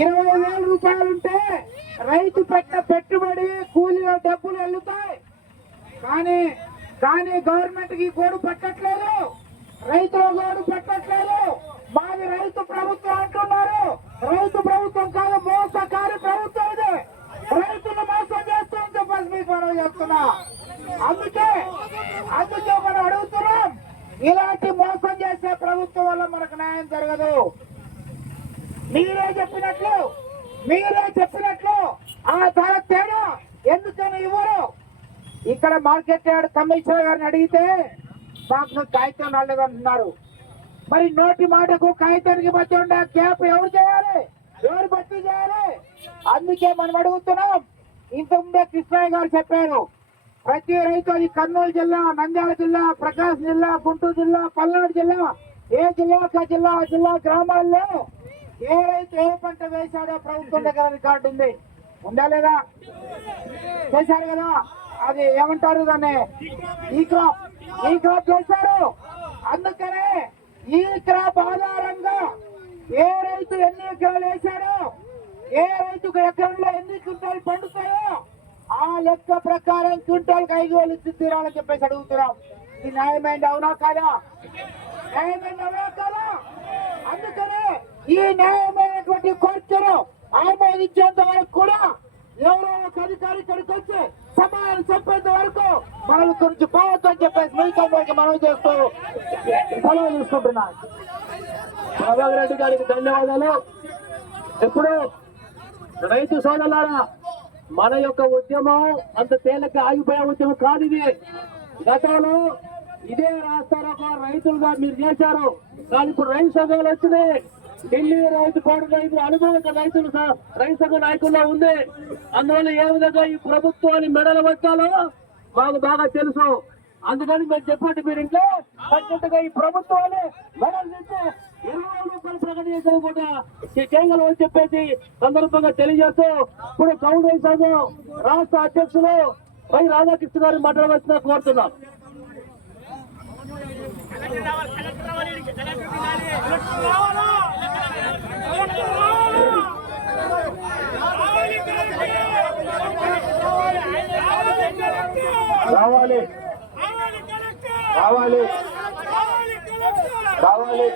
20,000 రూపాయలుంటే రైతు పెట్టిన పెట్టుబడి కూలీల డబ్బులు వెళ్తాయి. కానీ గవర్నమెంట్ కి గోడు పెట్టట్లేదు, రైతుల గోడు పెట్టట్లేదు. మాది రైతు ప్రభుత్వం అంటున్నారు. రైతు ప్రభుత్వం కాదు, మోసకారి ప్రభుత్వం ఇది. రైతులు మోసం చేస్తుందని చెప్పేసి మీకు మనం చెప్తున్నా. అందుకే మనం అడుగుతున్నాం, ఇలాంటి మోసం చేసే ప్రభుత్వం వల్ల మనకు న్యాయం జరగదు. మీరే చెప్పినట్లు ఆ ధర తేడా ఎందుకని ఇవ్వరు? ఇక్కడ మార్కెట్ యార్డ్ కమిషనర్ గారిని అడిగితే మాకు కాగితం రాలేదంటున్నారు. మరి నోటి మాటకు కాగితానికి మధ్య ఉండే గ్యాప్ ఎవరు చేయాలి, ఎవరు భర్తీ చేయాలి? అందుకే మనం అడుగుతున్నాం. ఇంతకుముందే కృష్ణయ్య గారు చెప్పారు, ప్రతి రైతు, అది కర్నూలు జిల్లా, నంద్యాల జిల్లా, ప్రకాశం జిల్లా, గుంటూరు జిల్లా, పల్నాడు జిల్లా, ఏ జిల్లా గ్రామాల్లో ఏ రైతు ఏ పంట వేశాడో ప్రభుత్వం దగ్గర రికార్డు ఉంది. ఉందా లేదా? చేశారు కదా, అది ఏమంటారు దాన్ని, ఈ క్రాప్ చేశారు. అందుకనే ఈ క్రాప్ ఆధారంగా ఏ రైతు ఎన్ని ఎకరాలు వేశాడో, ఏ రైతుకు ఎకరంలో ఎన్ని క్వింటాలు పండుతాయో ఆ లెక్క ప్రకారం క్వింటాల్కి 5,000 ఇచ్చి తీరాలని చెప్పేసి అడుగుతున్నాం. ఇది న్యాయమైంది అవునా కాదా? అందుకనే ఈ న్యాయమైనటువంటి కోర్టును ఆమోదించేంత వరకు కూడా ఎవరో ఒక అధికారి ఇక్కడికి వచ్చి సమాధానం చెప్పేంత వరకు మనం గురించి పోవద్దని చెప్పేసి మీకందరికి మనం చేస్తూ సెలవు తీసుకుంటున్నాం. ప్రభాకర్ రెడ్డి గారికి ధన్యవాదాలు. ఇప్పుడు రైతు సోదరులారా, మన యొక్క ఉద్యమం అంత తేలిక ఆగిపోయే ఉద్యమం కాదు ఇది. గతంలో ఇదే రాస్తారోకో రైతులుగా మీరు చేశారు, కానీ ఇప్పుడు రైతు సంఘాలు వచ్చినాయి. ఢిల్లీ రైతు కోడి రైతులు అనుభవ రైతులు రైతు సంఘ నాయకుల్లో ఉంది. అందువల్ల ఏ విధంగా ఈ ప్రభుత్వాన్ని మెడలు పెట్టాలో మాకు బాగా తెలుసు. అందుకని మేము చెప్పండి, మీరు ఇంట్లో ఖచ్చితంగా ఈ ప్రభుత్వాన్ని మెడలు తెచ్చి 20 రూపాయలు ప్రకటన కూడా చేయగలమని చెప్పేసి సందర్భంగా తెలియజేస్తూ ఇప్పుడు కౌలు రైతు సంఘం రాష్ట్ర అధ్యక్షులు వై రాధాకృష్ణ గారు మాట్లాడవలసిన కోరుతున్నాం. రావాలి రావాలి రావాలి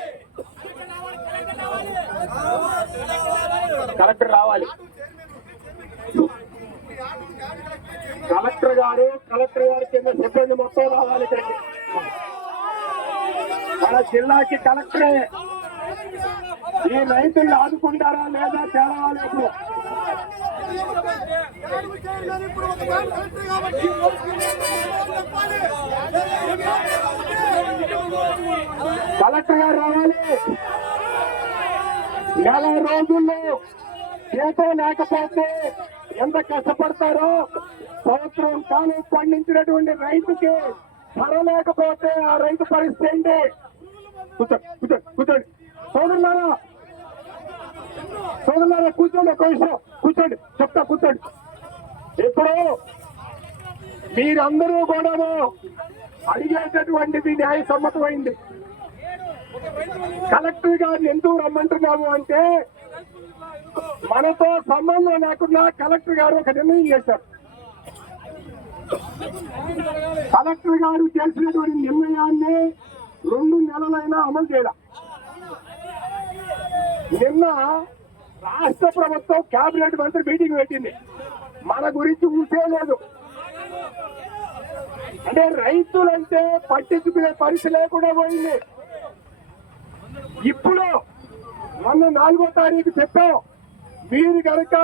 కలెక్టర్ రావాలి. కలెక్టర్ గారు కింద సిబ్బంది మొత్తం రావాలి. మన జిల్లాకి కలెక్టరే ఈ రైతులు ఆదుకుంటారా లేదా తేలవాలేదు. కలెక్టర్ గారు రావాలి. నెల రోజుల్లో జీతం లేకపోతే ఎంత కష్టపడతారో, సంవత్సరం కాలం పండించినటువంటి రైతుకి ధర లేకపోతే ఆ రైతు పరిస్థితి ఏంటి? కూర్చోండి సోదరులారా, కూర్చోండి, ఒక విషయం కూర్చోండి, చెప్తా కూర్చోండి. ఇప్పుడు మీరందరూ కూడాను అడిగేటటువంటిది న్యాయసమ్మతమైంది. కలెక్టర్ గారిని ఎందుకు రమ్మంటున్నాము అంటే, మనతో సంబంధం లేకుండా కలెక్టర్ గారు ఒక నిర్ణయం చేశారు. కలెక్టర్ గారు చేసినటువంటి నిర్ణయాన్ని 2 నెలలైనా అమలు చేయడం. నిన్న రాష్ట్ర ప్రభుత్వం కేబినెట్ మంత్రి మీటింగ్ పెట్టింది, మన గురించి ఊసే లేదు. అంటే రైతులంటే పట్టించుకునే పరిస్థితి లేకుండా పోయింది. ఇప్పుడు మొన్న 4వ తారీఖు చెప్పాం, మీరు కనుక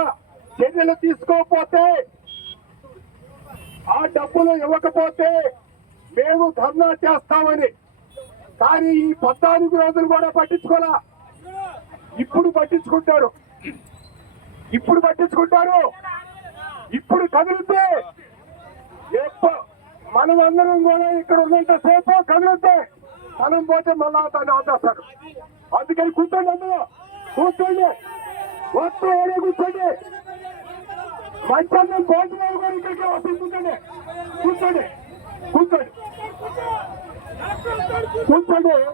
చర్యలు తీసుకోకపోతే, ఆ డబ్బులు ఇవ్వకపోతే మేము ధర్నా చేస్తామని. కానీ ఈ 14 రోజులు కూడా పట్టించుకోలా. ఇప్పుడు పట్టించుకుంటారు. ఇప్పుడు కదిలితే మనమందరం కూడా ఇక్కడ ఉన్నంత సేపు కదిలితే మనం పోతే మళ్ళా దాన్ని ఆపేస్తారు. అందుకని కూర్చోండి, అందులో కూర్చోండి, మొత్తం ఏడే కూర్చోండి. మధ్యాహ్నం భోజనం కూడా ఇక్కడికే వస్తుంది. కూర్చోండి చూస్తున్నారా?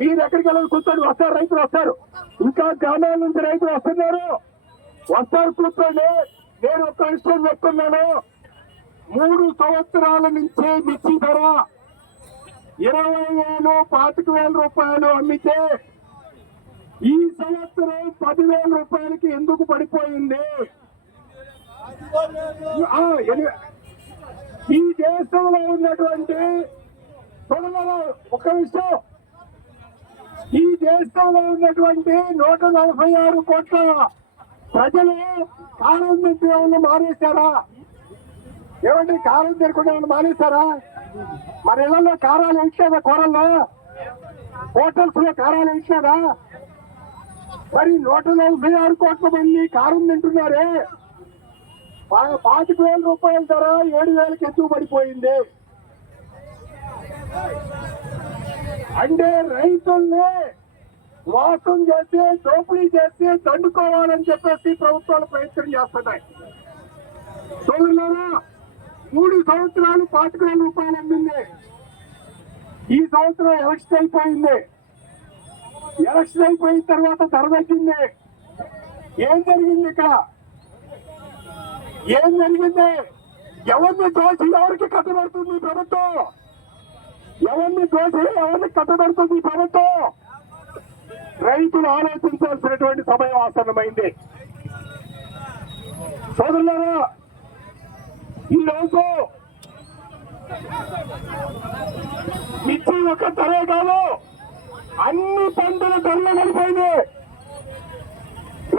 మీరు ఎక్కడికి వెళ్ళాలి కూర్చోండి, వస్తారు రైతులు వస్తారు, ఇంకా గ్రామాల నుంచి రైతులు వస్తున్నారు, వస్తారు కూర్చోండి. నేను ఒక విషయం చెప్తున్నాను, 3 సంవత్సరాల నుంచి మిర్చి ధర 20,000 25,000 రూపాయలు అమ్మితే ఈ సంవత్సరం 10,000 రూపాయలకి ఎందుకు పడిపోయింది? ఈ దేశంలో ఉన్నటువంటి ఒక విషయం, ఈ దేశంలో ఉన్నటువంటి 146 కోట్ల ప్రజలు కారం తింటే మానేశారా? ఏమంటే కారం తినకుండా మానేశారా? మన ఇళ్లలో కారాలు వేయట్లేదా? కూరల్లో హోటల్స్ లో కారాలు వేయట్లేదా? మరి 146 కోట్ల మంది కారం తింటున్నారే, 25,000 రూపాయల ధర 7,000కి ఎందుకు పడిపోయింది? అంటే రైతుల్ని మోసం చేసి దోపిడీ చేసి దండుకోవాలని చెప్పేసి ప్రభుత్వాలు ప్రయత్నం చేస్తున్నాయి. సోదరులారా, 3 సంవత్సరాలు 25,000 రూపాయలు అమ్మింది. ఈ సంవత్సరం ఎలక్షన్ అయిపోయింది. ఎలక్షన్ అయిపోయిన తర్వాత ధర తగ్గింది. ఏం జరిగింది ఇక్కడ? ఏం జరిగింది? ఎవరిని దోషి ఎవరికి కట్టబడుతుంది ప్రభుత్వం? ఎవరిని దోషి ఎవరికి కట్టబడుతుంది ప్రభుత్వం? రైతులు ఆలోచించాల్సినటువంటి సమయం ఆసన్నమైంది. సోదరులారా, ఈరోజు మిర్చి ఒక ధరే కాదు, అన్ని పంటల ధరలు పడిపోయింది.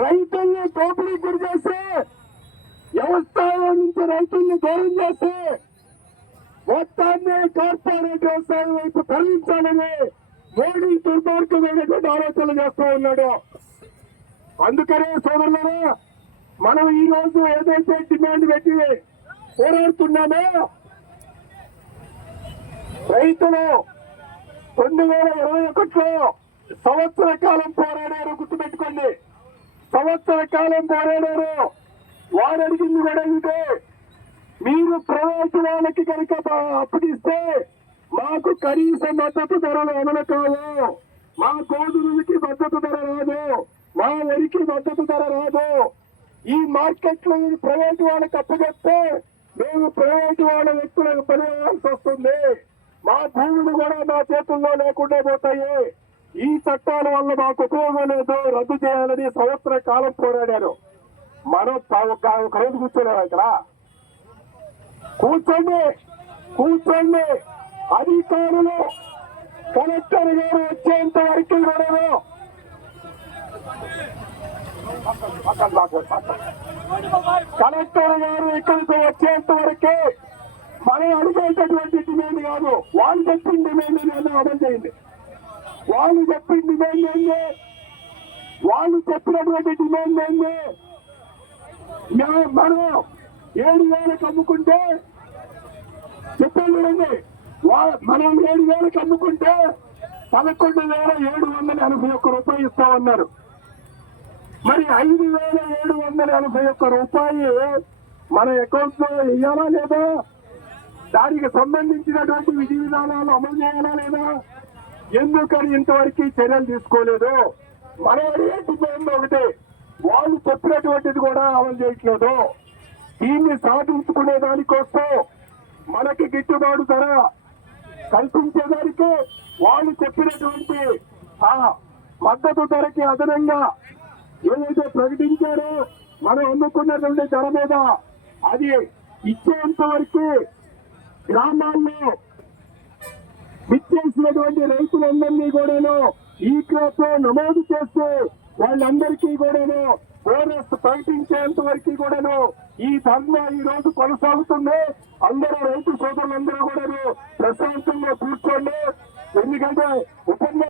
రైతుల్ని దోపిడీ గురి చేసి, వ్యవసాయం నుంచి రైతుల్ని దూరం చేసి మొత్తాన్ని కార్పొరేట్ వ్యవసాయం వైపు తరలించాలని మోడీ దుర్మార్గమైనటువంటి ఆలోచనలు చేస్తూ ఉన్నాడు. అందుకనే సోదరులారా, మనం ఈ రోజు ఏదైతే డిమాండ్ పెట్టి పోరాడుతున్నామో, రైతులు 2021లో సంవత్సర కాలం పోరాడారు. గుర్తుపెట్టుకోండి, సంవత్సర కాలం పోరాడారు. వారు అడిగింది కూడా ఇదే, మీరు ప్రైవేటు వాళ్ళకి కనుక అప్పగిస్తే మాకు కనీస మద్దతు ధరలు అమలు కావు, మా గోధుమలకి మద్దతు ధర రాదు, మా వరికి మద్దతు ధర రాదు. ఈ మార్కెట్ లో ప్రైవేటు వాళ్ళకి అప్పగిస్తే మేము ప్రైవేటు వాళ్ళ వ్యక్తులకు పనిచేయాల్సి వస్తుంది, మా భూములు కూడా మా చేతుల్లో లేకుండా పోతాయి. ఈ చట్టాల వల్ల మాకు ఉపయోగం లేదు, రద్దు చేయాలని సంవత్సర కాలం పోరాడారు. మనం ఒక రోజు కూర్చోలేము ఇక్కడ. కూర్చోండి అధికారులు కలెక్టర్ గారు వచ్చేంత వరకు కూడా కలెక్టర్ గారు ఇక్కడికి వచ్చేంత వరకే మనం అడిగేటటువంటి డిమాండ్ కాదు, వాళ్ళు చెప్పిన డిమాండ్ నేను అమలు చేయండి. వాళ్ళు చెప్పిన డిమాండ్ ఏంది? వాళ్ళు చెప్పినటువంటి డిమాండ్ ఏంది? మనం 7,000కి అమ్ముకుంటే చెప్పండి, మనం 7,000కి అమ్ముకుంటే 11,781 రూపాయలు ఇస్తామన్నారు. మరి 5,781 రూపాయలు మన అకౌంట్ లో వేయాలా లేదా? దానికి సంబంధించినటువంటి విధి విధానాలు అమలు చేయాలా లేదా? ఎందుకని ఇంతవరకు చర్యలు తీసుకోలేదు? మనం అడిగే డిమాండ్ ఒకటే, వాళ్ళు చెప్పినటువంటిది కూడా అమలు చేయట్లేదు. దీన్ని సాధించుకునే దానికోసం మనకి గిట్టుబాటు ధర కల్పించేదానికి వాళ్ళు చెప్పినటువంటి ఆ మద్దతు ధరకి అదనంగా ఏదైతే ప్రకటించారో మనం అమ్ముకున్నటువంటి ధర మీద అది ఇచ్చేంత వరకు గ్రామాల్లో విచ్చేసినటువంటి రైతులందరినీ కూడాను ఈ క్రాప్ లో నమోదు చేస్తూ వాళ్ళందరికీ కూడాను బోనస్ ప్రకటించేంత వరకు కూడాను ఈ ధర్నా ఈ రోజు కొనసాగుతుంది. అందరూ రైతు సోదరులందరూ కూడాను ప్రశాంతంగా కూర్చోండి. ఎందుకంటే ఉపన్యాసం